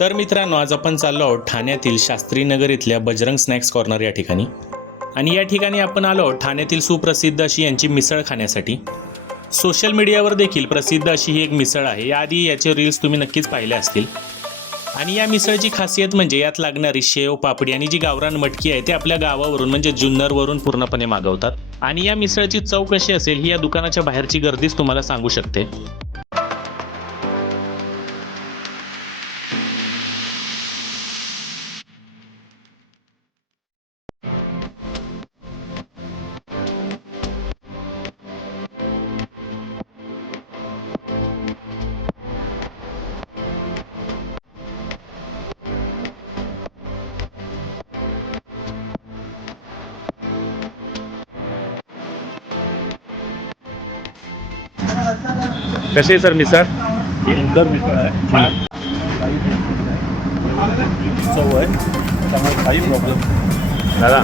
तर मित्रांनो, आज आपण चाललो आहोत ठाण्यातील शास्त्रीनगर इथल्या बजरंग स्नॅक्स कॉर्नर या ठिकाणी. आणि या ठिकाणी आपण आलो आहोत ठाण्यातील सुप्रसिद्ध अशी यांची मिसळ खाण्यासाठी. सोशल मीडियावर देखील प्रसिद्ध अशी ही एक मिसळ आहे. याआधी याचे रील्स तुम्ही नक्कीच पाहिले असतील. आणि या मिसळची खासियत म्हणजे यात लागणारी शेव, पापडी आणि जी गावरान मटकी आहे ते आपल्या गावावरून म्हणजे जुन्नरवरून पूर्णपणे मागवतात. आणि या मिसळची चव कशी असेल ही या दुकानाच्या बाहेरची गर्दीच तुम्हाला सांगू शकते. कशी आहे सर मिसळ? सुंदर मिसळ आहे. चव आहे, त्यामुळे काही प्रॉब्लेम दादा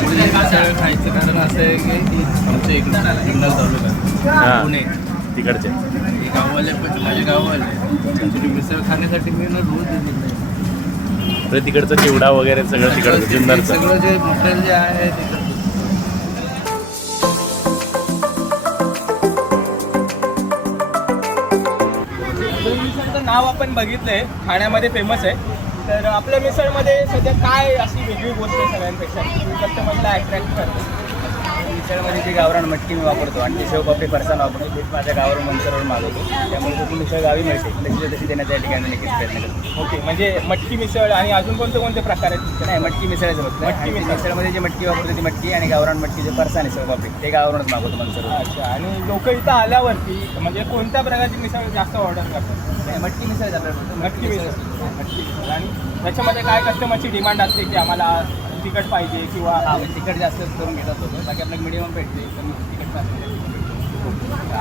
मिसळ खायचं कारण असं आहे की आमच्या इकडं सिग्नल तालुका हां. पुणे तिकडचे हे गाववाले पण माझे गाववाले ॲक्च्युली मिसळ खाण्यासाठी मी ना रोज येत नाही. तर तिकडचं चिवडा वगैरे सगळं तिकडचं जुन्नरचं. सगळं जे मिसळ जे आहे ते मिसळचं नाव आपण बघितलंय, ठाण्यामध्ये फेमस आहे. तर आपल्या मिसळमध्ये सध्या काय अशी वेगळी गोष्ट आहे सगळ्यांपेक्षा कस्टमरला अट्रॅक्ट करते? मिसळमध्ये जी गावरान मटकी मी वापरतो आणि ती शेवपापडी फरसाण वापरतो ते माझ्या गावावरून मंचरवरून मागवतो. त्यामुळे ती मिसळ गावी मिळते तशी तशी देण्याच्या ठिकाणी नक्कीच प्रयत्न करतो. ओके, म्हणजे मटकी मिसळ आणि अजून कोणते कोणते प्रकार आहेत? नाही, मटकी मिसळच फक्त. मटकी मिसळ. मिसळमध्ये जी मटकी वापरतो ती मटकी आणि गावरान मटकी जे फरसाण आहे शेवपापडी ते गावावरूनच मागवतो मंचरवरून. अच्छा, आणि लोक इथं आल्यावरती म्हणजे कोणत्या प्रकारची मिसळ जास्त ऑर्डर करतात? नाही, मटकी मिसळ जातात. मटकी मिसळ. मटकी मिसळ. आणि त्याच्यामध्ये काय कस्टमरची डिमांड असते की आम्हाला तिखट पाहिजे किंवा हां, म्हणजे तिखट जास्त करून घेतात लोक, बाकी आपल्याला मिडियम भेटते कमी तिखट पाहिजे.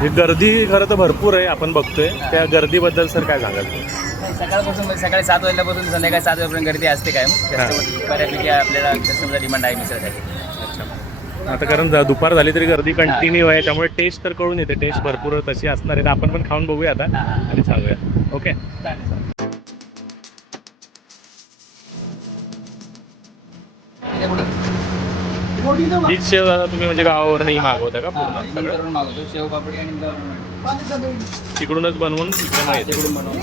ही गर्दी खरं तर भरपूर आहे, आपण बघतोय. त्या गर्दीबद्दल सर काय सांगाल? सकाळपासून म्हणजे सकाळी 7 वाजल्यापासून संध्याकाळी 7 वाजेपर्यंत गर्दी असते काय कस्टमर बऱ्यापैकी आपल्याला कस्टमरचा डिमांड आहे मिसळसाठी. आता कारण दुपार झाली तरी गर्दी कंटिन्यू आहे, त्यामुळे टेस्ट तर कळून येते. टेस्ट भरपूर तशी असणार आहे. आपण पण खाऊन बघूया आता आणि सांगूया. ओके. हीच शेव दादा तुम्ही म्हणजे गावावरही मागवता का पूर्ण सगळं? करून मागवतो शेवपापडी आणि गावरान तिकडूनच बनवून इकडे नाही येते. तिकडून बनवतो.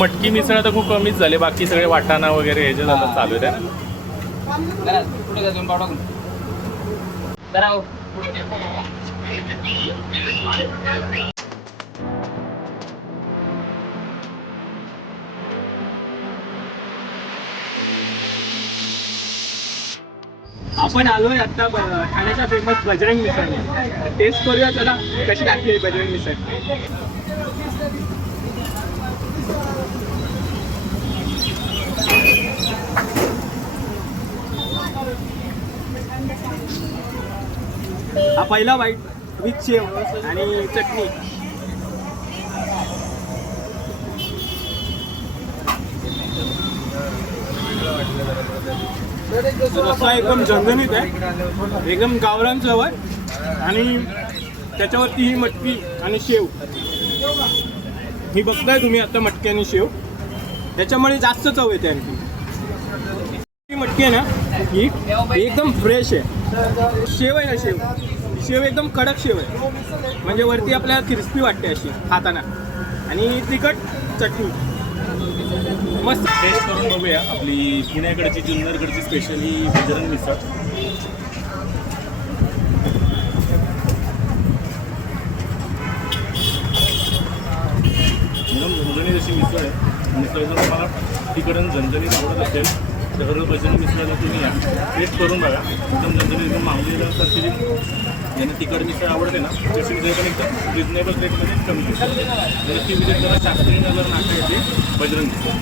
मटकी मिसळ तर खूप कमीच झाले, बाकी सगळे वाटाणा वगैरे हे जे झालं चालू आहे ना. जरा पुढे जा तुम्ही पाठवा जरा हो. आपण आलोय आता ठाण्याच्या फेमस बजरंग मिसळ. टेस्ट करूया चला कशी लागते बजरंग मिसळ. हा पहिला बाईट विथ शेव आणि चटणी. रस्सा एकदम झणझणीत आहे, एकदम गावरान चव आहे. आणि त्याच्यावरती ही मटकी आणि शेव ही बघताय तुम्ही आता, मटकी आणि शेव त्याच्यामुळे जास्त चव येते. आणखी ही मटकी आहे ना ही एकदम फ्रेश आहे. शेव आहे ना शेव एकदम कडक शेव आहे, म्हणजे वरती आपल्याला क्रिस्पी वाटते अशी खाताना. आणि तिखट चटणी मस्त. टेस्ट करून बघूया आपली पुण्याकडची जुन्नरकडची स्पेशल ही बजरंग मिसळ. एकदम झणझणीत अशी मिसळ आहे. मिसळ जर तुम्हाला तिकडून झणझणीत आवडत असेल तर बजरंग मिसळला तुम्ही या टेस्ट करून बघा. एकदम झणझणीत एकदम मागवलेलं सारखी ज्यांना तिखट मिसळ आवडते ना तशी मिसळ पण एकदम रिजनेबल रेटमध्ये कमी मिळते. ती विजिट करा, शास्त्रीनगर नाका येते बजरंग मिसळ.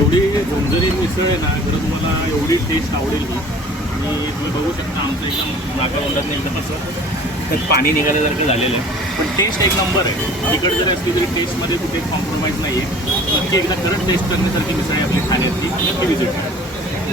एवढी झणझणीत मिसळ आहे ना, खरं तुम्हाला एवढी टेस्ट आवडेल ही. आणि तुम्ही बघू शकता आमचं एकदम नाकातोंडातनं एकदम असं त्यात पाणी निघाल्यासारखं झालेलं आहे. पण टेस्ट एक नंबर आहे. तिकड जर असली तरी टेस्टमध्ये कुठे कॉम्प्रोमाइज नाही आहे. नक्की एकदा खरंच टेस्ट करण्यासारखी मिसळ आहे आपली ठाण्यातली. नक्की विजिट करा.